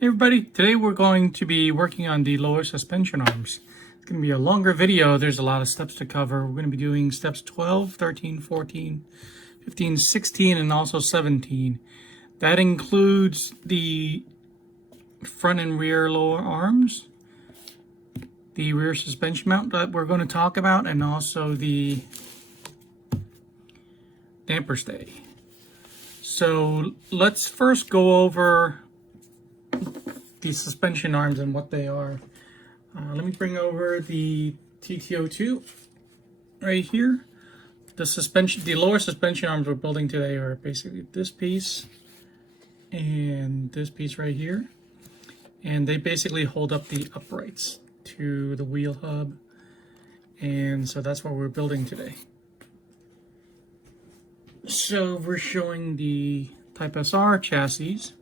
Hey everybody, today we're going to be working on the lower suspension arms. It's going to be a longer video. There's a lot of steps to cover. We're going to be doing steps 12, 13, 14, 15, 16, and also 17. That includes the front and rear lower arms, the rear suspension mount that we're going to talk about, and also the damper stay. So let's first go over the suspension arms and what they are. Let me bring over the TT-02 right here. The lower suspension arms we're building today are basically this piece and this piece right here, and they basically hold up the uprights to the wheel hub, and so that's what we're building today. So we're showing the Type SR chassis.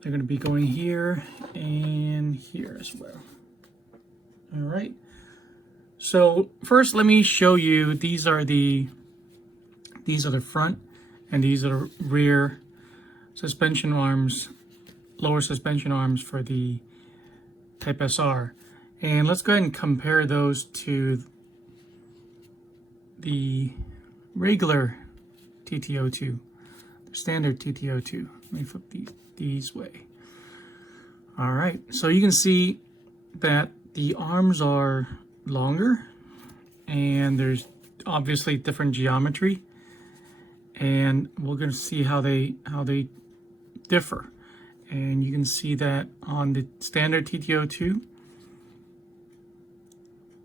They're going to be going here and here as well. All right. So first, let me show you. These are the front, and these are the rear suspension arms, lower suspension arms for the Type SR. And let's go ahead and compare those to the regular TT-02, the standard TT-02. Let me flip these way. All right, so you can see that the arms are longer, and there's obviously different geometry, and we're going to see how they differ. And you can see that on the standard TT-02,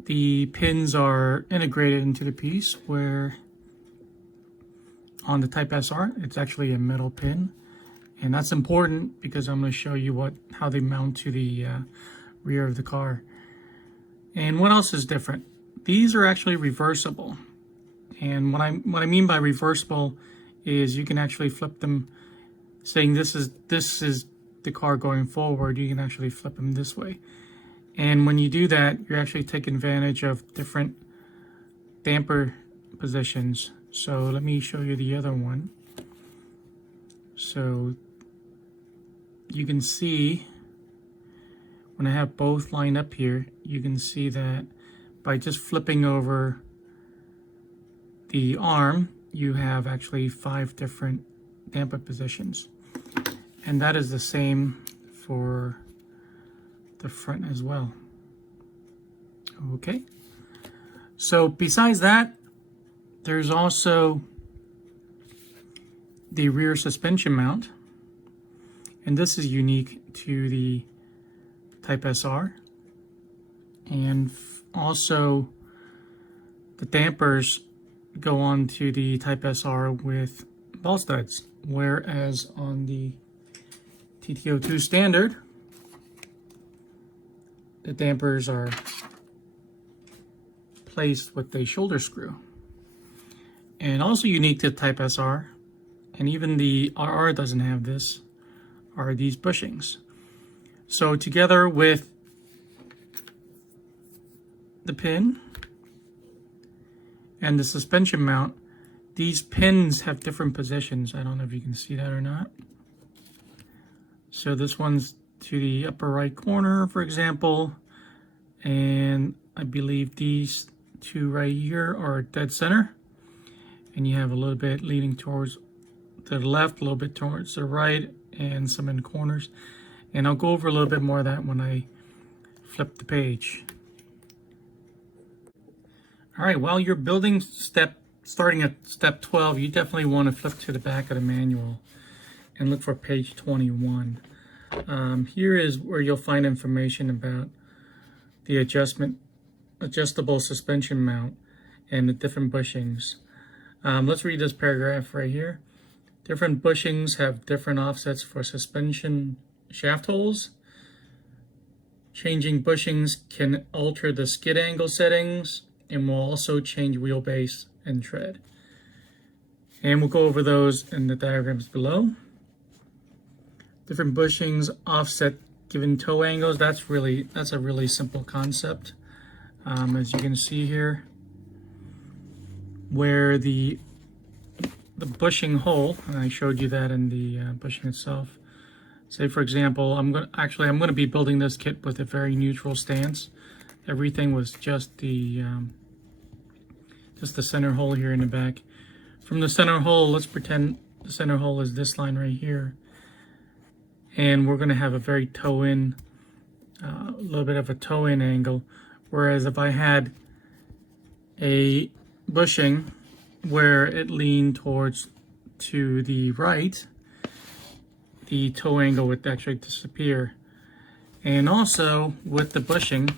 the pins are integrated into the piece, where on the Type SR it's actually a metal pin. And that's important because I'm going to show you how they mount to the rear of the car. And what else is different? These are actually reversible. And what I mean by reversible is you can actually flip them, saying this is the car going forward. You can actually flip them this way. And when you do that, you're actually taking advantage of different damper positions. So let me show you the other one. So you can see when I have both lined up here, you can see that by just flipping over the arm, you have actually 5 different damper positions. And that is the same for the front as well. Okay. So besides that, there's also the rear suspension mount, and this is unique to the Type SR. And also the dampers go on to the Type SR with ball studs, whereas on the TT-02 standard, the dampers are placed with a shoulder screw. And also unique to Type SR, and even the RR doesn't have this, are these bushings. So together with the pin and the suspension mount, these pins have different positions. I don't know if you can see that or not. So this one's to the upper right corner, for example, and I believe these two right here are dead center. And you have a little bit leaning towards the left, a little bit towards the right, and some in the corners. And I'll go over a little bit more of that when I flip the page. All right, while you're building starting at step 12, you definitely want to flip to the back of the manual and look for page 21. Here is where you'll find information about the adjustable suspension mount and the different bushings. Let's read this paragraph right here. Different bushings have different offsets for suspension shaft holes. Changing bushings can alter the skid angle settings and will also change wheelbase and tread. And we'll go over those in the diagrams below. Different bushings offset given toe angles. That's a really simple concept. As you can see here, where the bushing hole, and I showed you that in the bushing itself, Say for example, I'm going to be building this kit with a very neutral stance. Everything was just the center hole here in the back. From the center hole, let's pretend the center hole is this line right here. And we're going to have a very toe-in, a little bit of a toe-in angle. Whereas if I had a bushing where it leaned towards to the right, the toe angle would actually disappear. And also with the bushing,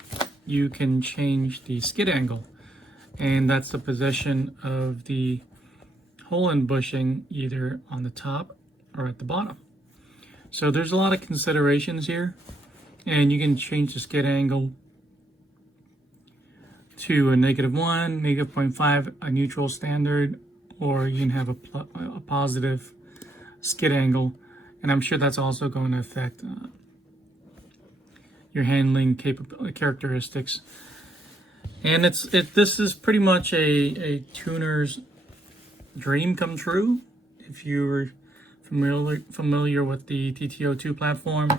you can change the skid angle. And that's the position of the hole in bushing, either on the top or at the bottom. So there's a lot of considerations here, and you can change the skid angle to a -1, -0.5, a neutral standard, or you can have a positive skid angle. And I'm sure that's also going to affect your handling characteristics. And this is pretty much a tuner's dream come true. If you were familiar with the TT-02 platform,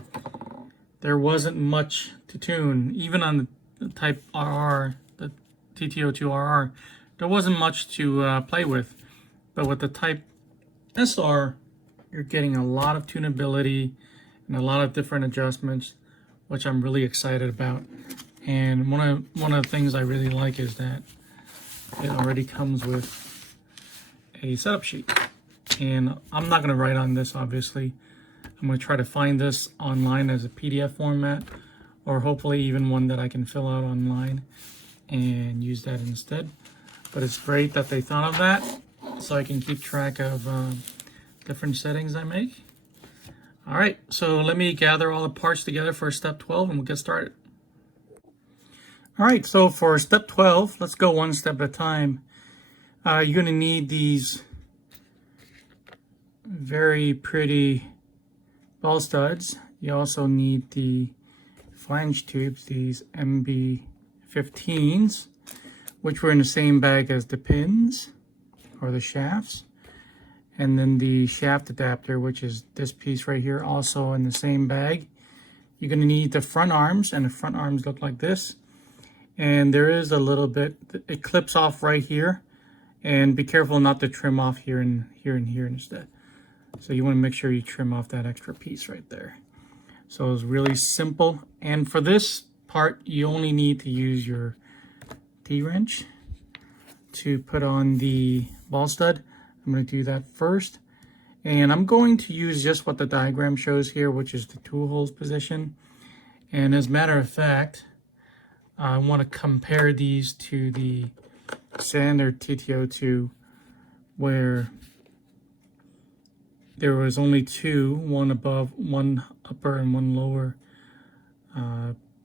there wasn't much to tune. Even on the Type RR, the TT-02 RR, there wasn't much to play with. But with the Type SR, you're getting a lot of tunability and a lot of different adjustments, which I'm really excited about. And one of the things I really like is that it already comes with a setup sheet. And I'm not going to write on this, obviously. I'm going to try to find this online as a PDF format, or hopefully even one that I can fill out online and use that instead. But it's great that they thought of that, so I can keep track of different settings I make. All right, so let me gather all the parts together for step 12 and we'll get started. All right, so for step 12, let's go one step at a time. You're going to need these very pretty ball studs. You also need the flange tubes, these MB15s, which were in the same bag as the pins or the shafts. And then the shaft adapter, which is this piece right here, also in the same bag. You're going to need the front arms, and the front arms look like this. And there is a little bit, it clips off right here. And be careful not to trim off here and here and here instead. So you want to make sure you trim off that extra piece right there. So it's really simple. And for this part, you only need to use your T-wrench to put on the ball stud. I'm going to do that first. And I'm going to use just what the diagram shows here, which is the tool holes position. And as a matter of fact, I want to compare these to the standard TT-02, where there was only two, one above, one upper and one lower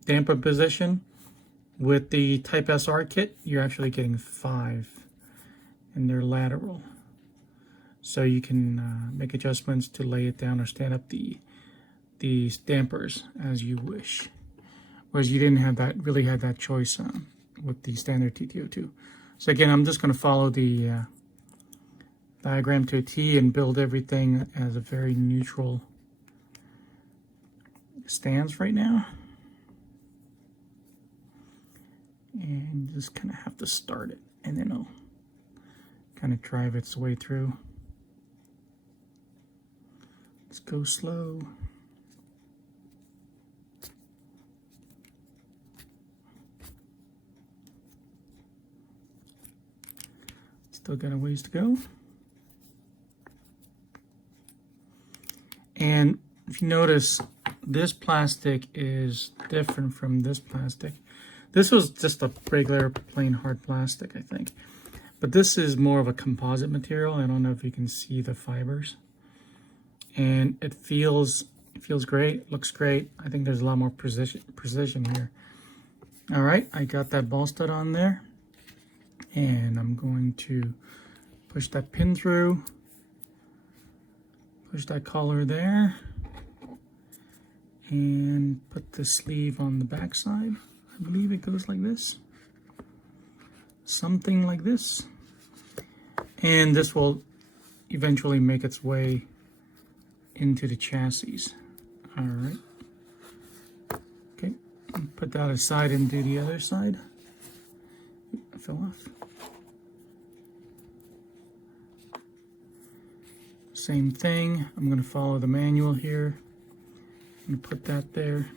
damper position. With the Type SR kit, you're actually getting 5, and they're lateral. So you can make adjustments to lay it down or stand up the dampers as you wish. Whereas you didn't have that, really had that choice with the standard TT-02. So again, I'm just going to follow the diagram to a T and build everything as a very neutral stance right now. And you just kind of have to start it, and then it'll kind of drive its way through. Let's go slow. Still got a ways to go. And if you notice, this plastic is different from this plastic. This was just a regular plain hard plastic, I think. But this is more of a composite material. I don't know if you can see the fibers. And it feels great, looks great. I think there's a lot more precision here. All right, I got that ball stud on there. And I'm going to push that pin through. Push that collar there. And put the sleeve on the back side. I believe it goes like this. Something like this. And this will eventually make its way into the chassis. All right. Okay, put that aside and do the other side. I fell off. Same thing. I'm going to follow the manual here. I'm going to put that there.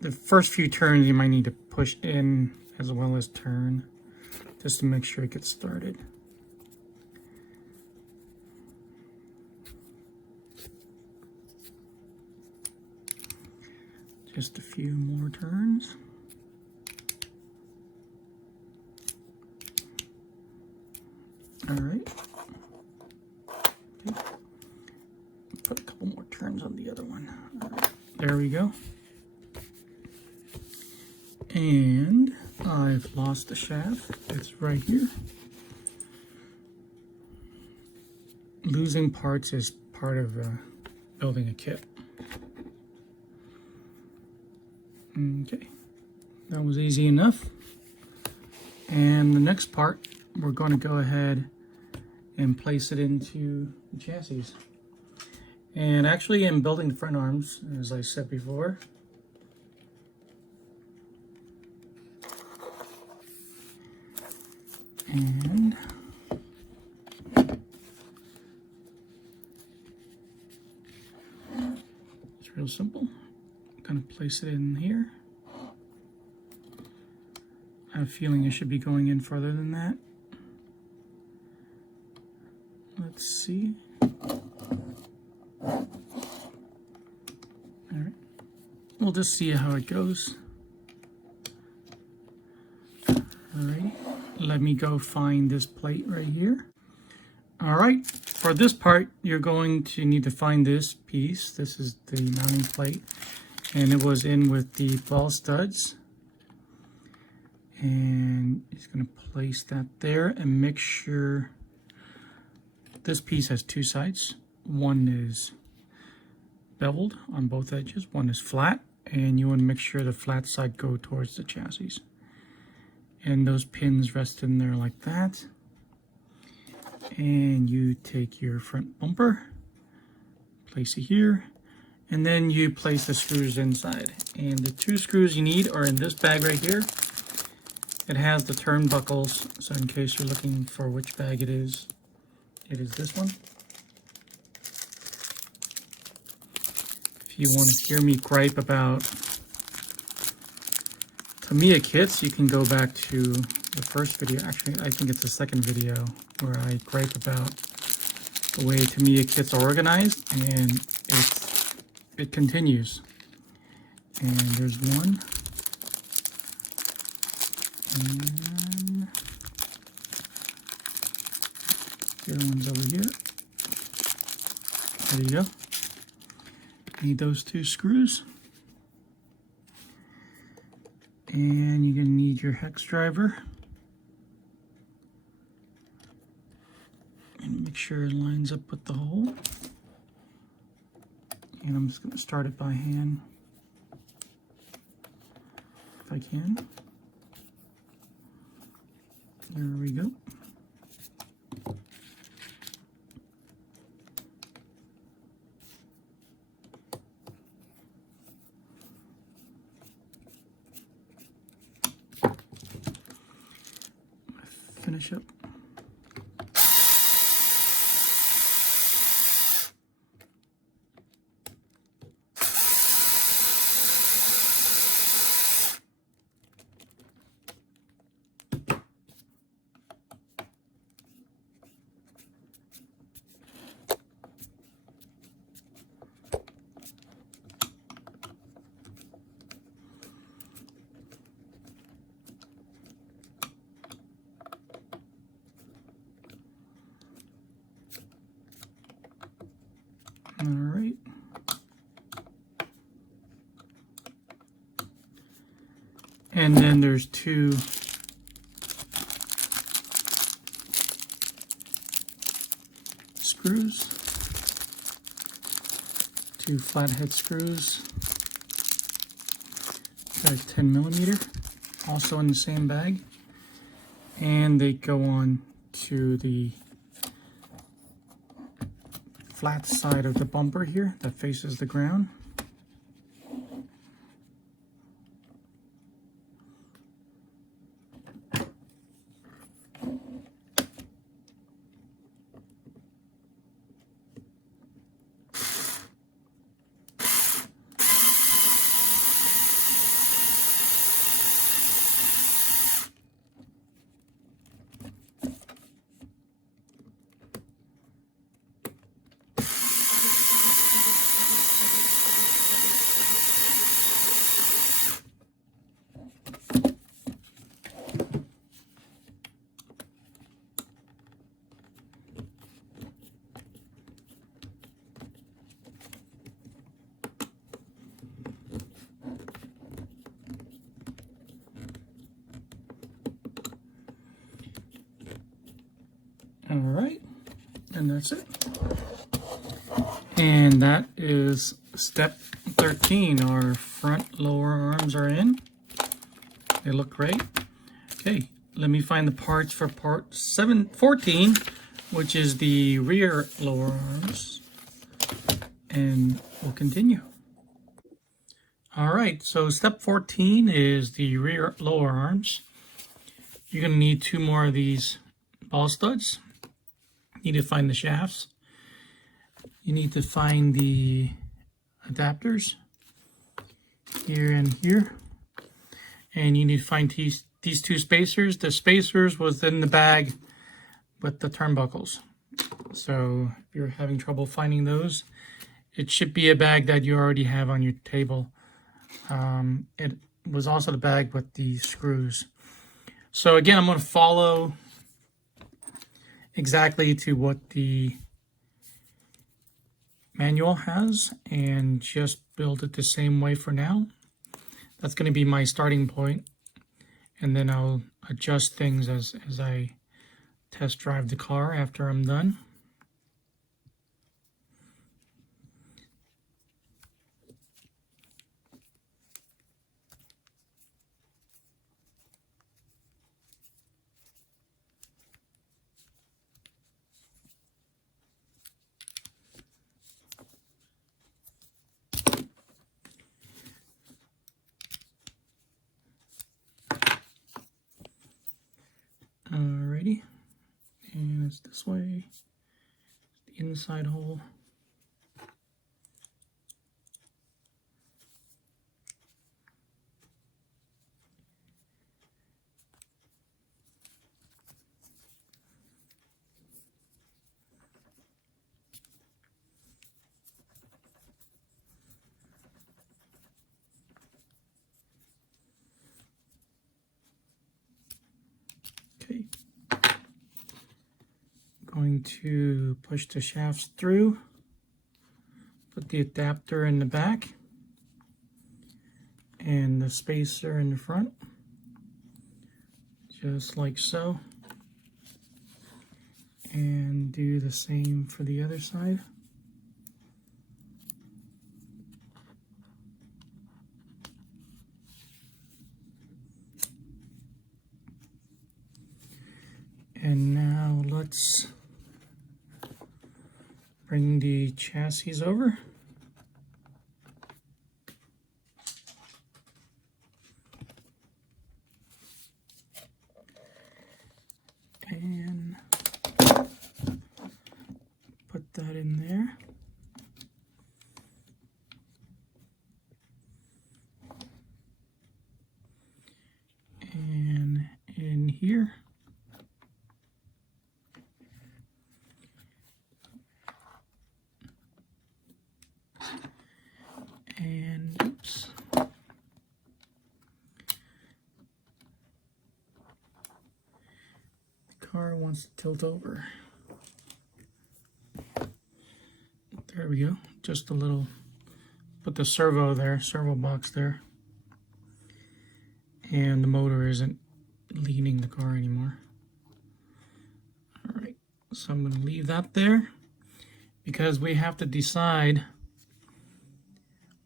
The first few turns you might need to push in as well as turn, just to make sure it gets started. Just a few more turns. All right. Okay. Put a couple more turns on the other one. All right. There we go. And I've lost the shaft. It's right here. Losing parts is part of building a kit. Okay, that was easy enough. And the next part, we're going to go ahead and place it into the chassis. And actually, in building the front arms, as I said before, and it's real simple. I'm going to place it in here. I have a feeling it should be going in further than that. Let's see. All right. We'll just see how it goes. All right. Let me go find this plate right here. All right. For this part, you're going to need to find this piece. This is the mounting plate, and it was in with the ball studs. And he's going to place that there and make sure this piece has two sides. One is beveled on both edges, one is flat, and you want to make sure the flat side go towards the chassis. And those pins rest in there like that. And you take your front bumper, place it here, and then you place the screws inside. And the two screws you need are in this bag right here. It has the turnbuckles, so in case you're looking for which bag it is this one. If you want to hear me gripe about Tamiya kits, you can go back to the first video. Actually, I think it's the second video where I gripe about the way Tamiya kits are organized, and it continues. And there's one. And the other one's over here. There you go. Need those two screws. And you're going to need your hex driver. And make sure it lines up with the hole. And I'm just going to start it by hand if I can. There we go. Finish up. All right. And then there's two screws, two flathead screws. They're 10mm, also in the same bag. and they go on to the flat side of the bumper here that faces the ground. All right, and that's it. And that is step 13. Our front lower arms are in. They look great. Okay, let me find the parts for part 14, which is the rear lower arms, and we'll continue. All right, so step 14 is the rear lower arms. You're going to need 2 more of these ball studs. You need to find the shafts. You need to find the adapters here and here. And you need to find these 2 spacers. The spacers was in the bag with the turnbuckles. So if you're having trouble finding those, it should be a bag that you already have on your table. It was also the bag with the screws. So again, I'm going to follow exactly to what the manual has and just build it the same way for now. That's going to be my starting point, and then I'll adjust things as I test drive the car after I'm done. Alrighty, and it's this way, the inside hole. Okay. Going to push the shafts through, put the adapter in the back and the spacer in the front, just like so, and do the same for the other side. And now let's bring the chassis over. And put that in there. And in here. And oops. The car wants to tilt over. There we go. Just a little, put the servo there, servo box there. And the motor isn't leaning the car anymore. All right, so I'm going to leave that there because we have to decide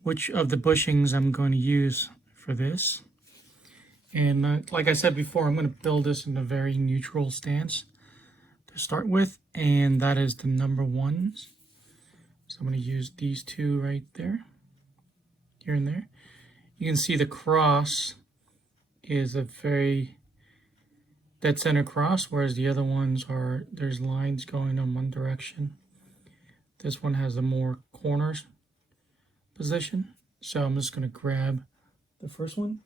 which of the bushings I'm going to use for this. And like I said before, I'm going to build this in a very neutral stance to start with, and that is the number ones. So I'm going to use these two right there, here and there. You can see the cross is a very dead center cross, whereas the other ones are, there's lines going in one direction. This one has a more corners position. So I'm just going to grab the first one.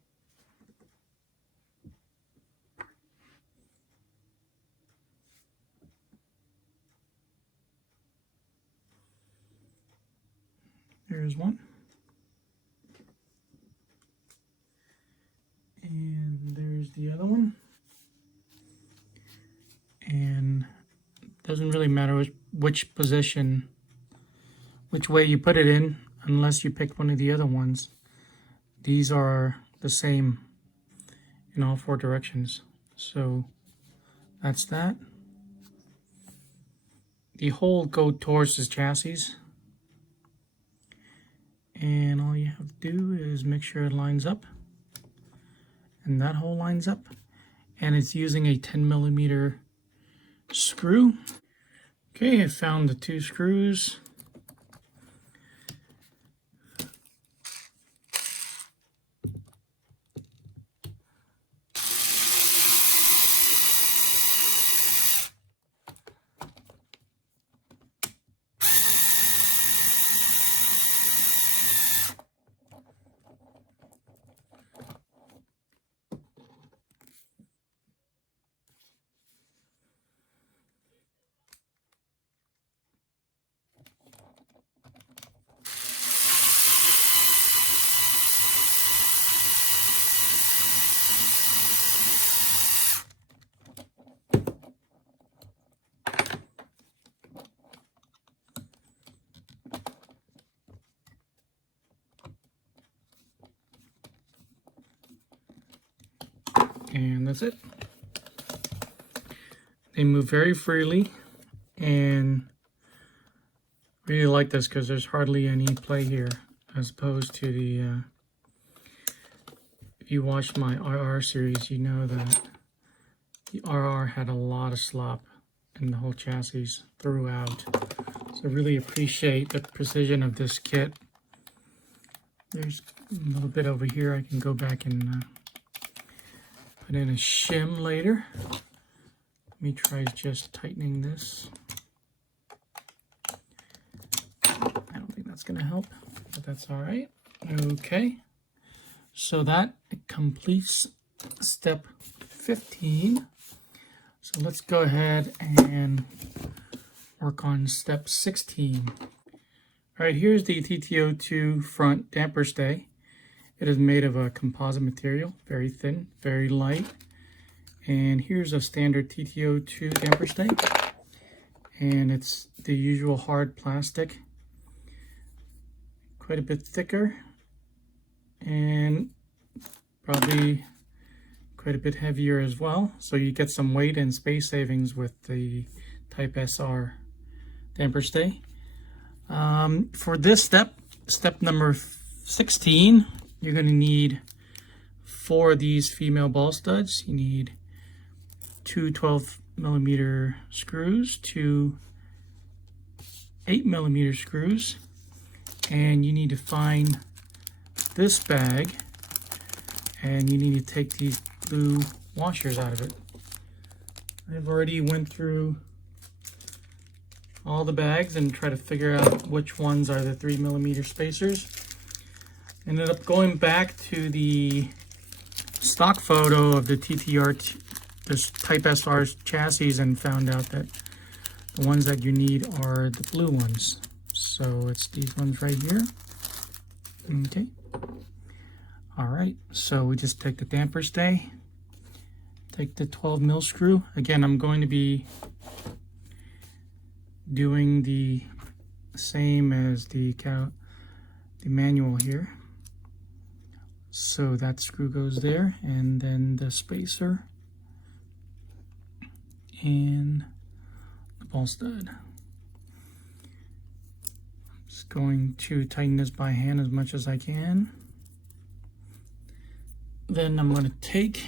There's one. And there's the other one. And it doesn't really matter which position, which way you put it in, unless you pick one of the other ones. These are the same in all four directions. So that's that. The hole goes towards the chassis. And all you have to do is make sure it lines up. And that hole lines up. And it's using a 10mm screw. Okay, I found the two screws. And that's it. They move very freely, and really like this because there's hardly any play here, as opposed to the if you watched my RR series, you know that the RR had a lot of slop in the whole chassis throughout. So I really appreciate the precision of this kit. There's a little bit over here I can go back and put in a shim later. Let me try just tightening this. I don't think that's going to help, but that's all right. Okay, so that completes step 15. So let's go ahead and work on step 16. All right, here's the TT-02 front damper stay. It is made of a composite material, very thin, very light. And here's a standard TT-02 damper stay. And it's the usual hard plastic, quite a bit thicker, and probably quite a bit heavier as well. So you get some weight and space savings with the Type SR damper stay. For this step number 16, you're going to need 4 of these female ball studs. You need 2 12mm screws, 2 8mm screws, and you need to find this bag, and you need to take these blue washers out of it. I've already went through all the bags and try to figure out which ones are the 3mm spacers. Ended up going back to the stock photo of the this Type SR chassis and found out that the ones that you need are the blue ones. So it's these ones right here. Okay. All right, so we just take the damper stay, take the 12mm screw. Again, I'm going to be doing the same as the manual here. So that screw goes there, and then the spacer and the ball stud. I'm just going to tighten this by hand as much as I can. Then I'm going to take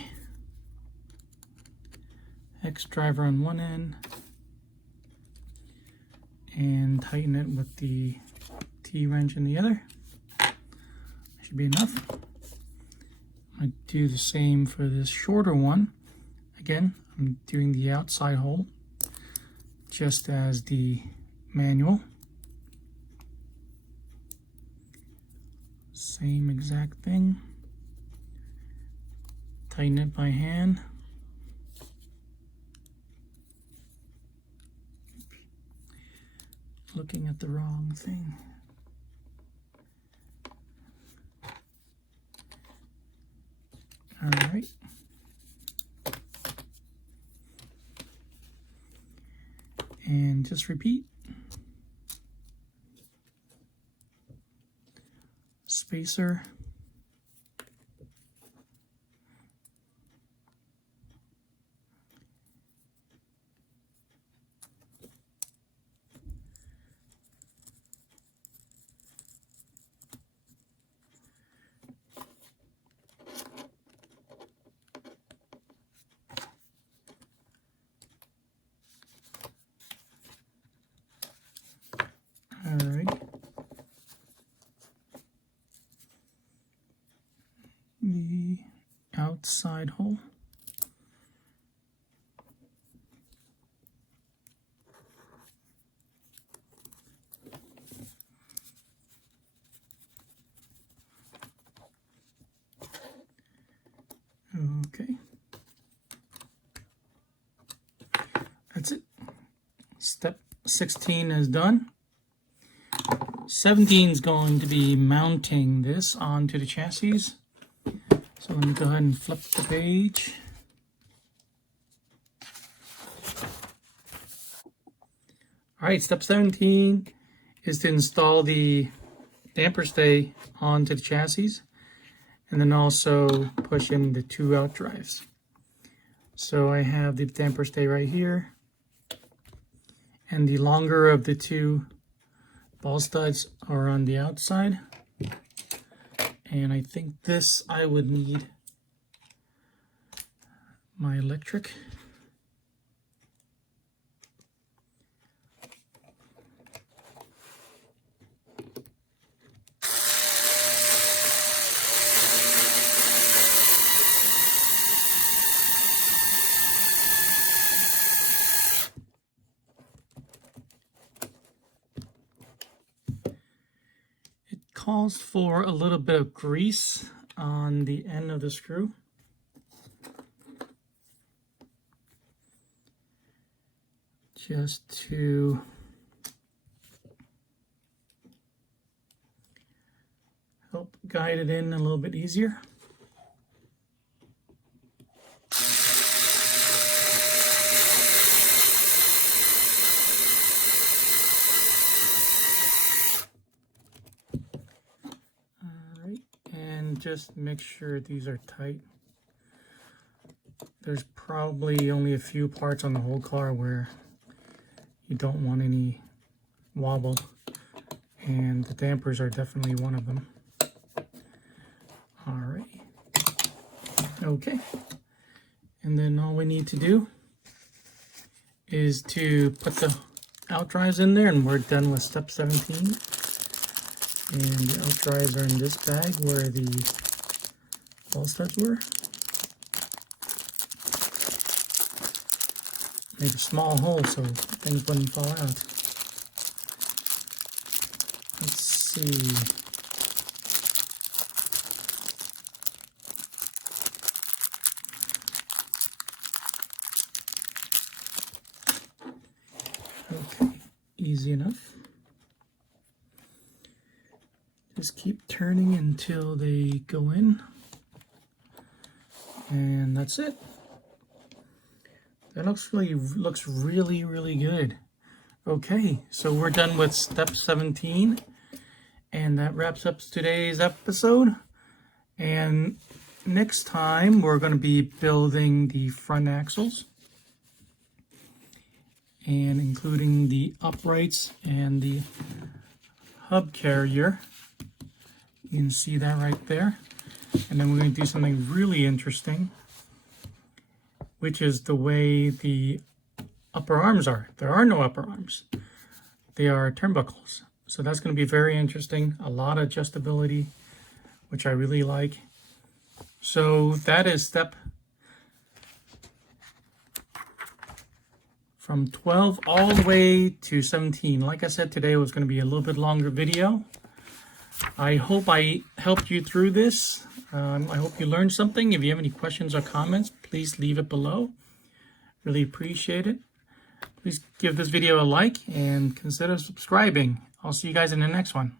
X driver on one end and tighten it with the T wrench in the other. Should be enough. I'm going to do the same for this shorter one. Again, I'm doing the outside hole just as the manual. Same exact thing. Tighten it by hand. Looking at the wrong thing. All right. And just repeat. Spacer. All right. The outside hole. Okay. That's it. Step 16 is done. 17 is going to be mounting this onto the chassis. So let me go ahead and flip the page. All right, step 17 is to install the damper stay onto the chassis and then also push in the two out drives. So I have the damper stay right here, and the longer of the two ball studs are on the outside. And I think this, I would need my electric. Calls for a little bit of grease on the end of the screw. Just to help guide it in a little bit easier. Just make sure these are tight. There's probably only a few parts on the whole car where you don't want any wobble, and the dampers are definitely one of them. Alright. Okay. And then all we need to do is to put the out drives in there, and we're done with step 17. And the out drives are in this bag where the ball studs were. Make a small hole so things wouldn't fall out. Let's see. Okay, easy enough. Just keep turning until they go in, and that's it. That looks really good. Okay, so we're done with step 17, and that wraps up today's episode. And next time we're going to be building the front axles, and including the uprights and the hub carrier. You can see that right there. And then we're going to do something really interesting, which is the way the upper arms are. There are no upper arms. They are turnbuckles. So that's going to be very interesting. A lot of adjustability, which I really like. So that is step from 12 all the way to 17. Like I said, today was going to be a little bit longer video. I hope I helped you through this. I hope you learned something. If you have any questions or comments, please leave it below. Really appreciate it. Please give this video a like and consider subscribing. I'll see you guys in the next one.